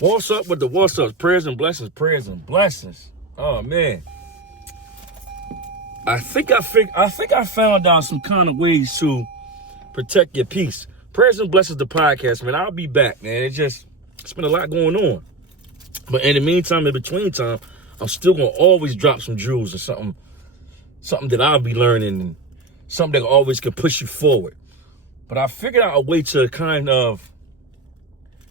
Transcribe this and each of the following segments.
What's up with the what's ups? Prayers and blessings, prayers and blessings. Oh man. I think I found out some kind of ways to protect your peace. Prayers and blessings, the podcast, man. I'll be back, man. It's been a lot going on. But in the meantime, in between time, I'm still gonna always drop some jewels or something that I'll be learning and something that always can push you forward. But I figured out a way to kind of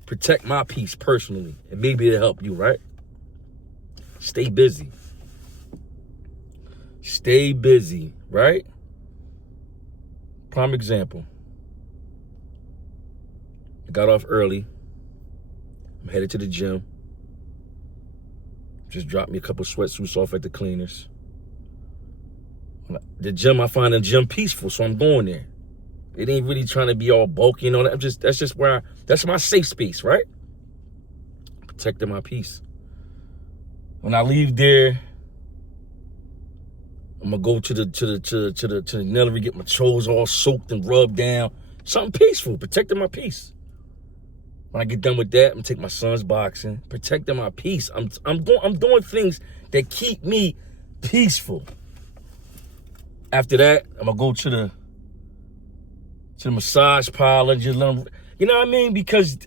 protect my peace personally, and maybe it'll help you, right? Stay busy. Stay busy, right? Prime example. I got off early. I'm headed to the gym. Just dropped me a couple sweatsuits off at the cleaners. The gym, I find the gym peaceful, so I'm going there. It ain't really trying to be all bulky and all that. That's my safe space, right? Protecting my peace. When I leave there, I'm gonna go to the nullery, get my toes all soaked and rubbed down. Something peaceful, protecting my peace. When I get done with that, I'm gonna take my son's boxing, protecting my peace. I'm doing things that keep me peaceful. After that, I'm gonna go to the massage parlor and just let them, you know what I mean? Because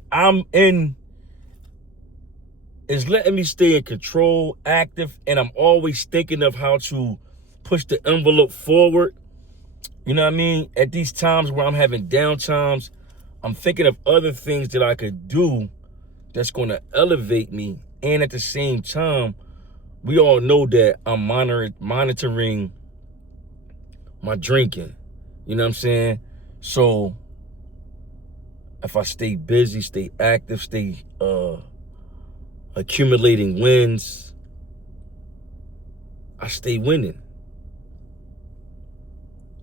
it's letting me stay in control, active, and I'm always thinking of how to push the envelope forward. You know what I mean? At these times where I'm having down times, I'm thinking of other things that I could do that's going to elevate me. And at the same time, we all know that I'm monitoring my drinking. You know what I'm saying? So if I stay busy, stay active, stay accumulating wins, I stay winning.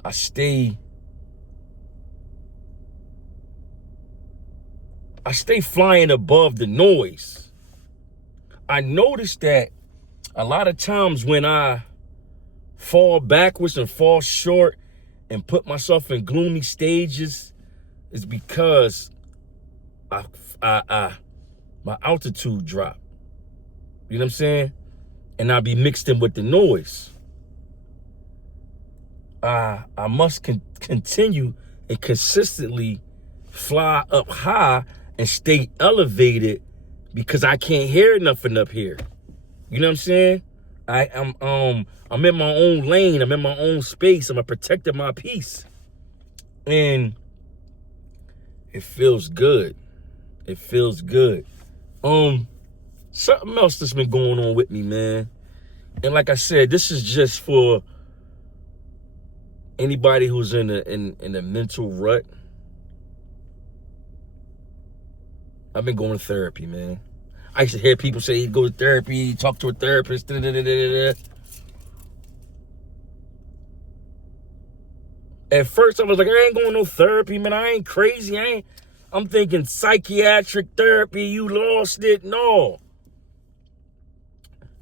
I stay flying above the noise. I noticed that a lot of times when I fall backwards and fall short and put myself in gloomy stages, is because my altitude dropped. You know what I'm saying? And I be mixed in with the noise. I must continue and consistently fly up high and stay elevated, because I can't hear nothing up here. You know what I'm saying? I'm in my own lane. I'm in my own space. I'm protecting my peace. And it feels good. It feels good. Something else that's been going on with me, man. And like I said, this is just for anybody who's in a mental rut. I've been going to therapy, man. I used to hear people say, go to therapy, talk to a therapist. At first, I was like, I ain't going to no therapy, man. I ain't crazy. I'm thinking psychiatric therapy. You lost it. No.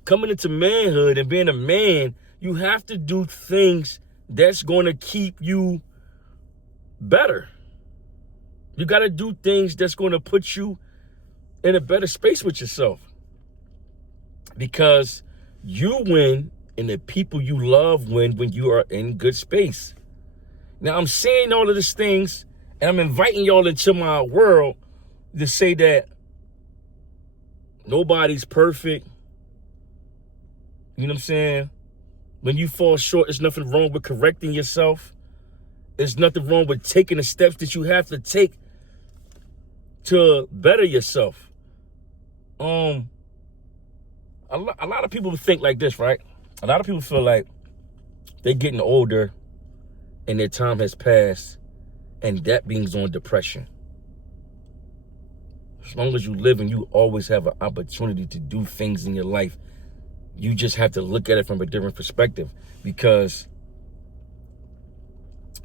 Coming into manhood and being a man, you have to do things that's going to keep you better. You got to do things that's going to put you in a better space with yourself, because you win and the people you love win when you are in good space. Now, I'm saying all of these things, and I'm inviting y'all into my world to say that nobody's perfect. You know what I'm saying? When you fall short, there's nothing wrong with correcting yourself. There's nothing wrong with taking the steps that you have to take to better yourself. A lot of people think like this, right? A lot of people feel like they're getting older and their time has passed, and that brings on depression. As long as you live and you always have an opportunity to do things in your life, you just have to look at it from a different perspective, because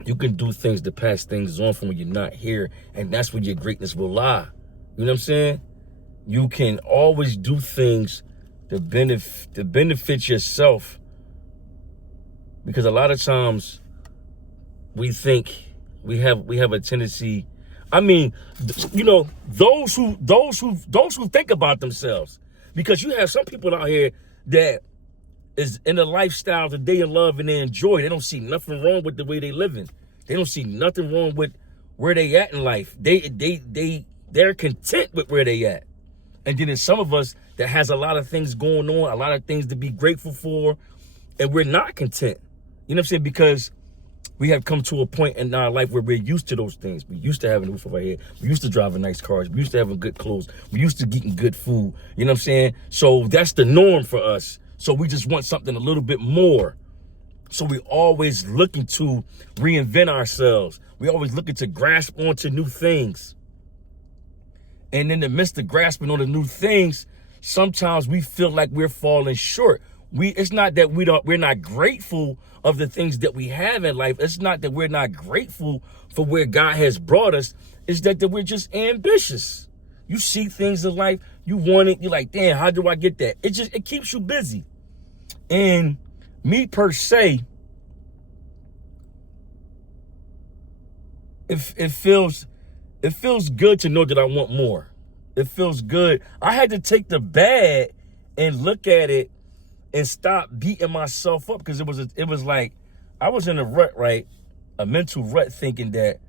you can do things to pass things on from when you're not here, and that's where your greatness will lie. You know what I'm saying? You can always do things to benefit yourself, because a lot of times we think we have a tendency I mean, those who think about themselves, because you have some people out here that is in a lifestyle that they love and they enjoy. They don't see nothing wrong with the way they living. They don't see nothing wrong with where they at in life. They're content with where they at. And then there's some of us that has a lot of things going on, a lot of things to be grateful for, and we're not content. You know what I'm saying? Because we have come to a point in our life where we're used to those things. We're used to having a roof over our head. We're used to driving nice cars. We're used to having good clothes. We're used to getting good food. You know what I'm saying? So that's the norm for us. So we just want something a little bit more. So we always looking to reinvent ourselves. We always looking to grasp onto new things. And in the midst of grasping on the new things, sometimes we feel like we're falling short. It's not that we're not grateful of the things that we have in life. It's not that we're not grateful for where God has brought us. It's that we're just ambitious. You see things in life, you want it, you're like, damn, how do I get that? It keeps you busy. And me per se, it feels good to know that I want more. It feels good. I had to take the bad and look at it and stop beating myself up, because it was like I was in a rut, right? A mental rut, thinking that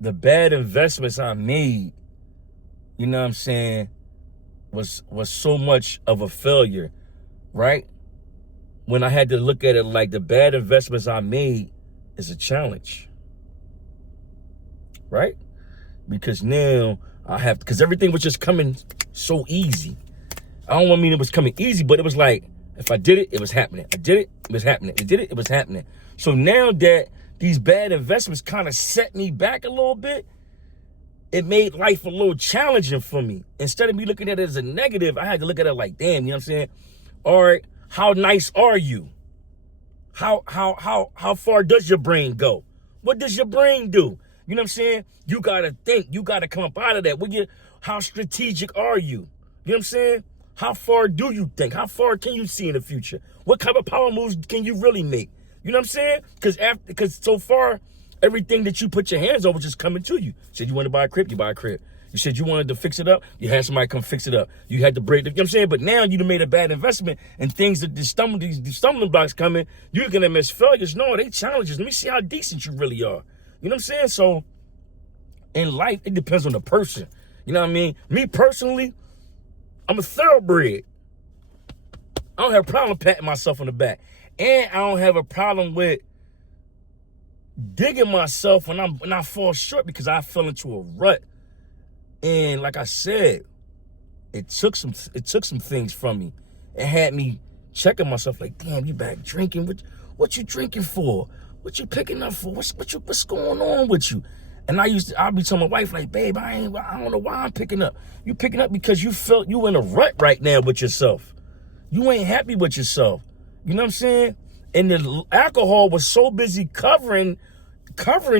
the bad investments I made, you know what I'm saying, was so much of a failure, right? When I had to look at it like the bad investments I made is a challenge, right? Because now because everything was just coming so easy. I don't want to mean it was coming easy, but it was like, if I did it, it was happening. I did it, it was happening. I did it, it was happening. So now that these bad investments kind of set me back a little bit, it made life a little challenging for me. Instead of me looking at it as a negative, I had to look at it like, damn, you know what I'm saying? All right, how nice are you? How far does your brain go? What does your brain do? You know what I'm saying? You gotta think. You gotta come up out of that. How strategic are you? You know what I'm saying? How far do you think? How far can you see in the future? What type of power moves can you really make? You know what I'm saying? Because so far, everything that you put your hands on was just coming to you. You said you wanted to buy a crib, you buy a crib. You said you wanted to fix it up, you had somebody come fix it up. You had to break, you know what I'm saying? But now you done made a bad investment, and things that these stumbling blocks coming, you're gonna miss failures. No, they challenges. Let me see how decent you really are. You know what I'm saying? So in life, it depends on the person. You know what I mean? Me personally, I'm a thoroughbred. I don't have a problem patting myself on the back. And I don't have a problem with digging myself when I fall short, because I fell into a rut. And like I said, it took some things from me. It had me checking myself like, damn, you back drinking? What you drinking for? What you picking up for? What's going on with you? And I'll be telling my wife, like, babe, I don't know why I'm picking up. You picking up because you felt you in a rut right now with yourself. You ain't happy with yourself. You know what I'm saying? And the alcohol was so busy covering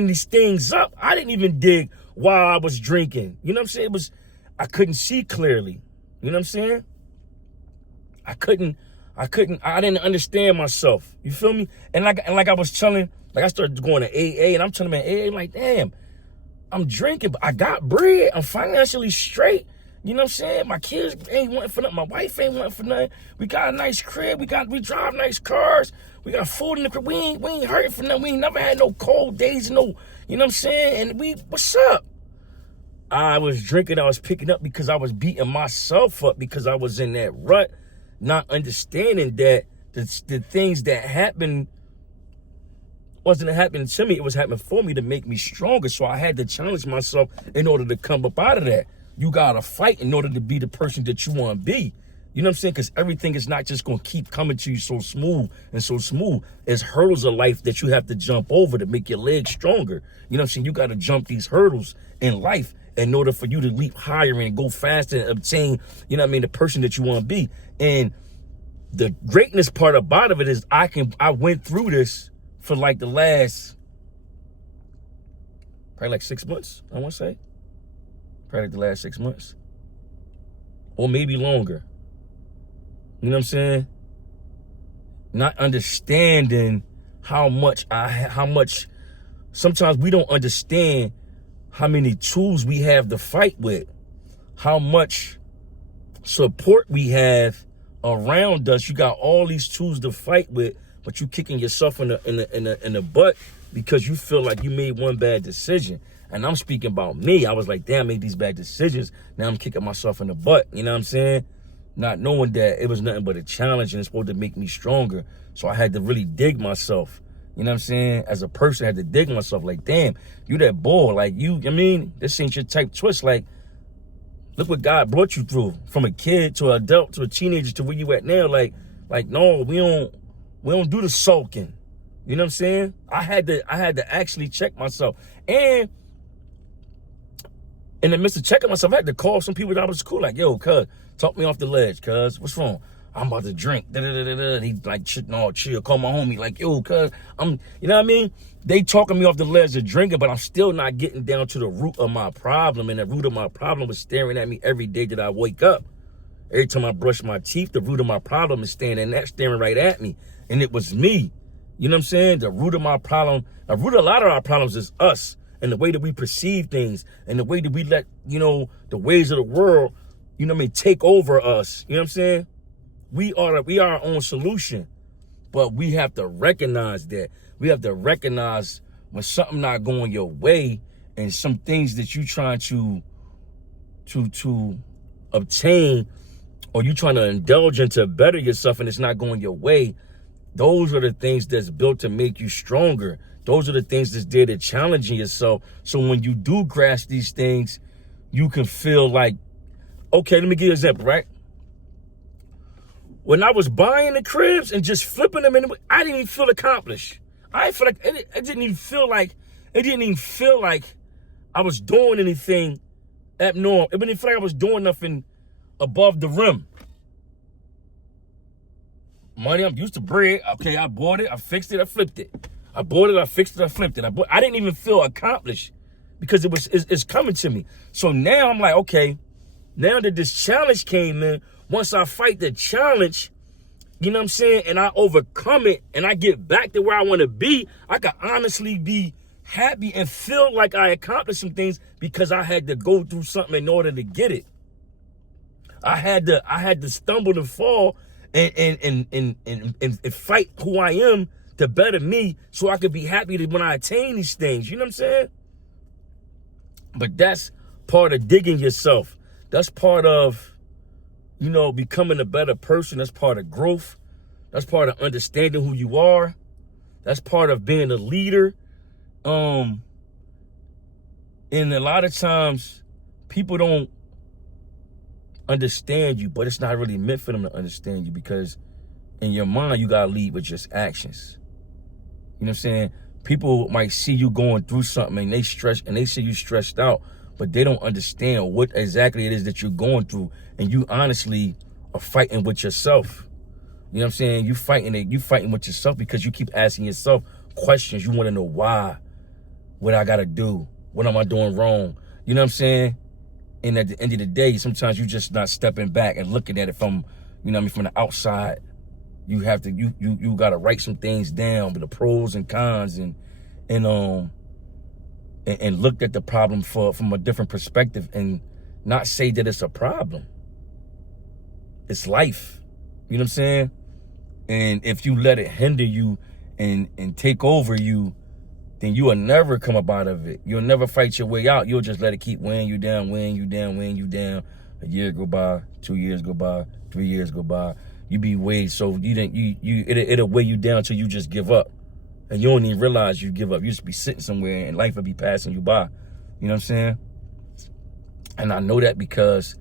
these things up. I didn't even dig while I was drinking. You know what I'm saying? I couldn't see clearly. You know what I'm saying? I didn't understand myself. You feel me? And like I was telling, like I started going to AA, and I'm telling man, AA, like, damn, I'm drinking, but I got bread. I'm financially straight. You know what I'm saying? My kids ain't wanting for nothing. My wife ain't wanting for nothing. We got a nice crib. We drive nice cars. We got food in the crib. We ain't hurting for nothing. We ain't never had no cold days, you know what I'm saying? And what's up? I was drinking, I was picking up because I was beating myself up because I was in that rut, not understanding that the things that happened wasn't happening to me. It was happening for me to make me stronger. So I had to challenge myself in order to come up out of that. You gotta fight in order to be the person that you want to be. You know what I'm saying? Because everything is not just going to keep coming to you so smooth and so smooth. There's hurdles of life that you have to jump over to make your legs stronger. You know what I'm saying? You got to jump these hurdles in life in order for you to leap higher and go faster and obtain, you know what I mean, the person that you want to be. And the greatness part about it is I went through this for like the last, probably like 6 months, I want to say. Probably like the last 6 months. Or maybe longer. You know what I'm saying? Not understanding how much sometimes we don't understand how many tools we have to fight with, how much support we have around us. You got all these tools to fight with, but you kicking yourself in the butt because you feel like you made one bad decision. And I'm speaking about me. I was like, damn, I made these bad decisions. Now I'm kicking myself in the butt. You know what I'm saying? Not knowing that it was nothing but a challenge and it's supposed to make me stronger. So I had to really dig myself. You know what I'm saying? As a person, I had to dig myself. Like, damn, you that bull. Like, this ain't your type twist. Like, look what God brought you through. From a kid to an adult to a teenager to where you at now. Like, no, we don't do the sulking. You know what I'm saying? I had to actually check myself. And in the midst of checking myself, I had to call some people that I was cool. Like, yo, cuz, talk me off the ledge, cuz. What's wrong? I'm about to drink. He like, chill. Call my homie. Like, yo, cuz, you know what I mean? They talking me off the ledge of drinking, but I'm still not getting down to the root of my problem. And the root of my problem was staring at me every day that I wake up. Every time I brush my teeth, the root of my problem is staring right at me. And it was me. You know what I'm saying? The root of my problem, the root of a lot of our problems is us. And the way that we perceive things and the way that we let, the ways of the world, take over us. You know what I'm saying? We are our own solution, but we have to recognize that. We have to recognize when something not going your way and some things that you trying to obtain or you trying to indulge into better yourself and it's not going your way. Those are the things that's built to make you stronger. Those are the things that's there to challenging yourself. So when you do grasp these things, you can feel like, okay, let me give you an example, right? When I was buying the cribs and just flipping them, I didn't even feel accomplished. I feel like it didn't even feel like I was doing anything abnormal. It didn't feel like I was doing nothing above the rim. Money, I'm used to bread. Okay, I bought it, I fixed it, I flipped it. I bought it, I fixed it, I flipped it. I didn't even feel accomplished because it's coming to me. So now I'm like, okay, now that this challenge came in, once I fight the challenge, you know what I'm saying, and I overcome it and I get back to where I want to be, I can honestly be happy and feel like I accomplished some things because I had to go through something in order to get it. I had to stumble and fall and fight who I am to better me so I could be happy that when I attain these things. You know what I'm saying? But that's part of digging yourself. That's part of, becoming a better person. That's part of growth. That's part of understanding who you are. That's part of being a leader. And a lot of times people don't understand you, but it's not really meant for them to understand you because in your mind, you got to lead with just actions. You know what I'm saying? People might see you going through something and they see you stressed out, but they don't understand what exactly it is that you're going through. And you honestly are fighting with yourself. You know what I'm saying? You fighting with yourself because you keep asking yourself questions. You want to know why, what I got to do, what am I doing wrong? You know what I'm saying? And at the end of the day, sometimes you just not stepping back and looking at it from, from the outside. You have to, you got to write some things down, the pros and cons and look at the problem from a different perspective and not say that it's a problem. It's life. You know what I'm saying? And if you let it hinder you and take over you, then you will never come up out of it. You'll never fight your way out. You'll just let it keep weighing you down. A year go by, 2 years go by, 3 years go by. You be weighed, so it'll weigh you down till you just give up. And you don't even realize you give up. You just be sitting somewhere and life will be passing you by. You know what I'm saying? And I know that because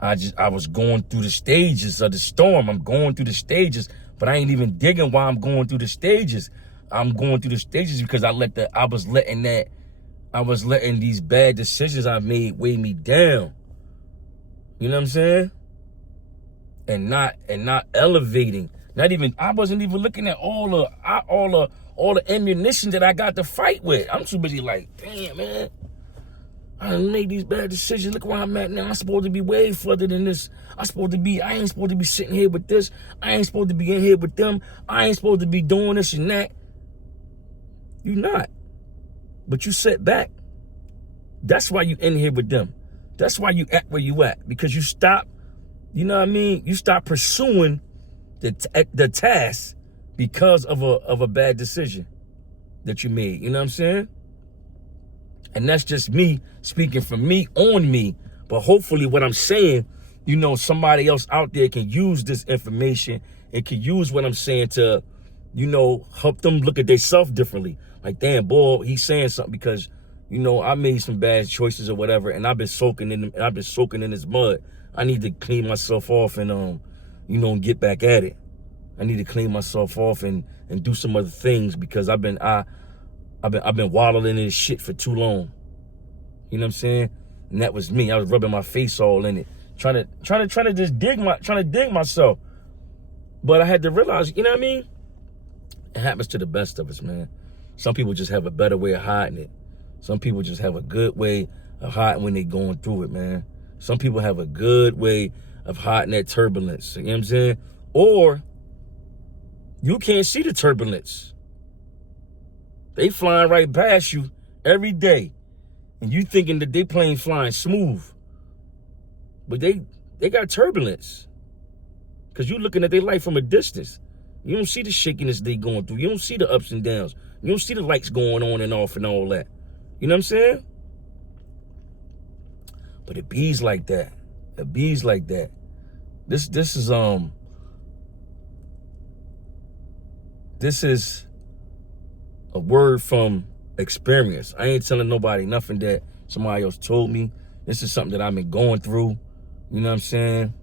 I was going through the stages of the storm. I'm going through the stages, but I ain't even digging why I'm going through the stages. I'm going through the stages because I was letting these bad decisions I made weigh me down. You know what I'm saying? And not elevating. I wasn't even looking at all the ammunition that I got to fight with. I'm too busy like, damn, man, I done made these bad decisions. Look where I'm at now. I'm supposed to be way further than this. I ain't supposed to be sitting here with this. I ain't supposed to be in here with them. I ain't supposed to be doing this and that. You not. but you sit back. That's why you in here with them. That's why you at where you at, because you stop, you know what I mean? You stop pursuing the task because of a bad decision that you made. You know what I'm saying? And that's just me speaking from me on me. But hopefully what I'm saying, you know, somebody else out there can use this information and can use what I'm saying to, you know, help them look at themselves differently. Like, damn, boy, he's saying something because, you know, I made some bad choices or whatever, and I've been soaking in this mud. I need to clean myself off and you know, get back at it. I need to clean myself off and do some other things because I've been wallowing in this shit for too long. You know what I'm saying? And that was me. I was rubbing my face all in it, trying to just dig myself. But I had to realize, you know what I mean? It happens to the best of us, man. Some people just have a better way of hiding it. Some people just have a good way of hiding when they're going through it, man. Some people have a good way of hiding that turbulence. You know what I'm saying? Or you can't see the turbulence. They flying right past you every day. And you thinking that they plane flying smooth. But they got turbulence. Because you looking at their life from a distance. You don't see the shakiness they going through. You don't see the ups and downs. You don't see the lights going on and off and all that. You know what I'm saying? But it bees like that. It bees like that. This is a word from experience. I ain't telling nobody nothing that somebody else told me. This is something that I've been going through. You know what I'm saying?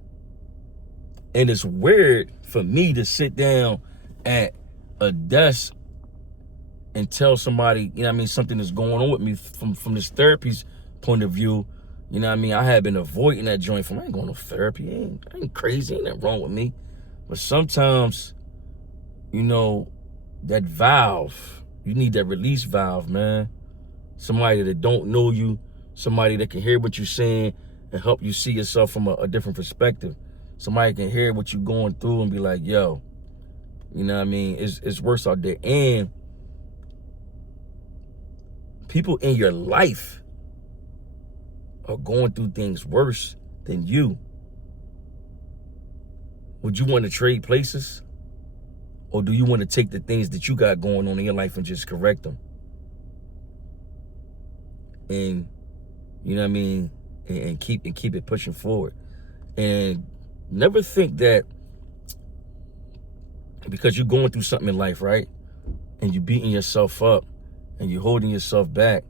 And it's weird for me to sit down at a desk and tell somebody, you know what I mean, something that's going on with me from this therapy's point of view. You know what I mean? I have been avoiding that joint I ain't going to therapy. I ain't crazy. Ain't nothing wrong with me. But sometimes, you know, that valve, you need that release valve, man. Somebody that don't know you, somebody that can hear what you're saying and help you see yourself from a different perspective. Somebody can hear what you're going through and be like, yo, you know what I mean? It's worse out there. And people in your life are going through things worse than you. Would you want to trade places? Or do you want to take the things that you got going on in your life and just correct them? And, you know what I mean? And keep it pushing forward. And never think that because you're going through something in life, right? And you're beating yourself up and you're holding yourself back,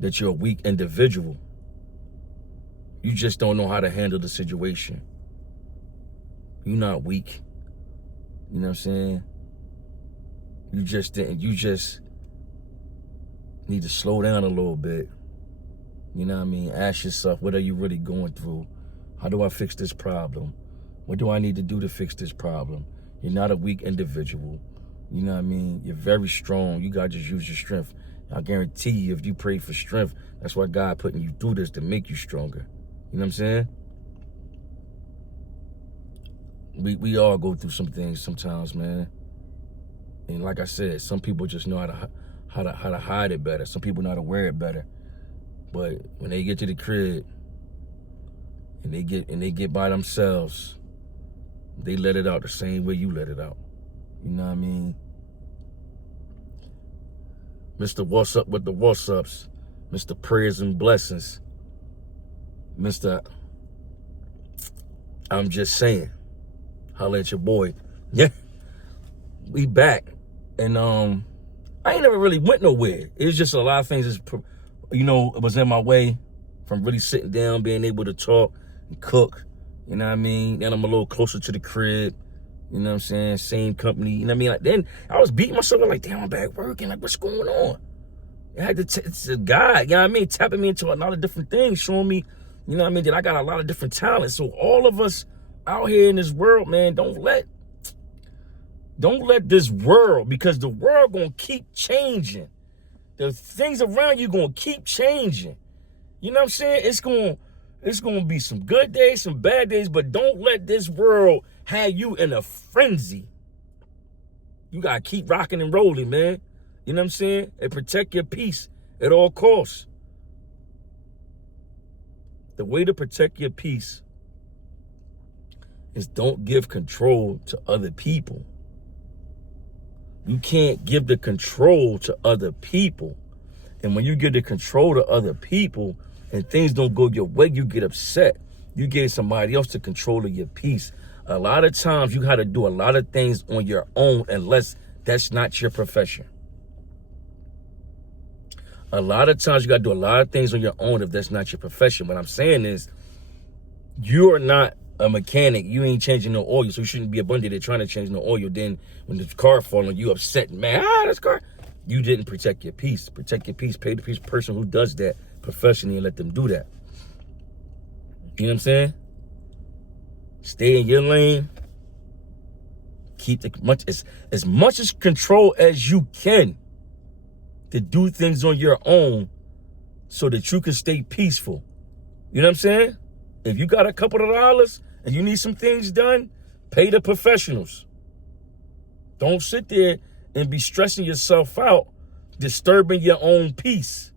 that you're a weak individual. You just don't know how to handle the situation. You're not weak. You know what I'm saying? You just need to slow down a little bit. You know what I mean? Ask yourself, what are you really going through? How do I fix this problem? What do I need to do to fix this problem? You're not a weak individual. You know what I mean? You're very strong. You got to just use your strength. I guarantee you, if you pray for strength, that's why God putting you through this, to make you stronger. You know what I'm saying? We all go through some things sometimes, man. And like I said, some people just know how to hide it better. Some people know how to wear it better. But when they get to the crib and they get by themselves, they let it out the same way you let it out. You know what I mean? Mr. What's Up with the What's Ups, Mr. Prayers and Blessings, Mr. I'm just saying, holla at your boy. Yeah, we back. And I ain't never really went nowhere. It was just a lot of things that's, you know, it was in my way from really sitting down, being able to talk and cook. You know what I mean? Then I'm a little closer to the crib. You know what I'm saying? Same company. You know what I mean? Like, then I was beating myself up like, damn, I'm back working. Like, what's going on? I had to it's a guy, you know what I mean? Tapping me into a lot of different things, showing me, you know what I mean, that I got a lot of different talents. So all of us out here in this world, man, don't let this world, because the world gonna keep changing. The things around you gonna keep changing. You know what I'm saying? It's gonna be some good days, some bad days, but don't let this world have you in a frenzy. You gotta keep rocking and rolling, man. You know what I'm saying? And protect your peace at all costs. The way to protect your peace is don't give control to other people. You can't give the control to other people. And when you give the control to other people and things don't go your way, you get upset. You give somebody else the control of your peace. A lot of times you got to do a lot of things on your own unless that's not your profession. A lot of times you got to do a lot of things on your own if that's not your profession. What I'm saying is you're not a mechanic. You ain't changing no oil, so you shouldn't be a bundy there trying to change no oil. Then when the car falls on you, upset, man, this car. You didn't protect your peace. Protect your peace. Pay the person who does that professionally and let them do that. You know what I'm saying? Stay in your lane. Keep as much control as you can to do things on your own so that you can stay peaceful. You know what I'm saying? If you got a couple of dollars and you need some things done, pay the professionals. Don't sit there and be stressing yourself out, disturbing your own peace.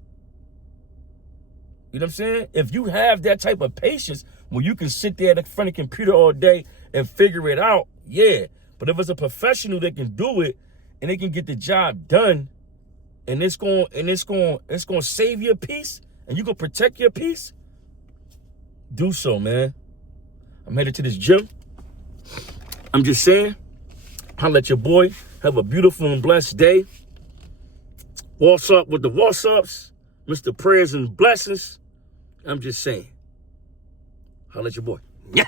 You know what I'm saying? If you have that type of patience where you can sit there at the front of the computer all day and figure it out, yeah. But if it's a professional that can do it and they can get the job done, and it's going to save your peace, and you gonna protect your peace, do so, man. I'm headed to this gym. I'm just saying, holla at your boy. Have a beautiful and blessed day. What's up with the what's ups, Mr. Prayers and Blessings. I'm just saying, holla at your boy. Yeah.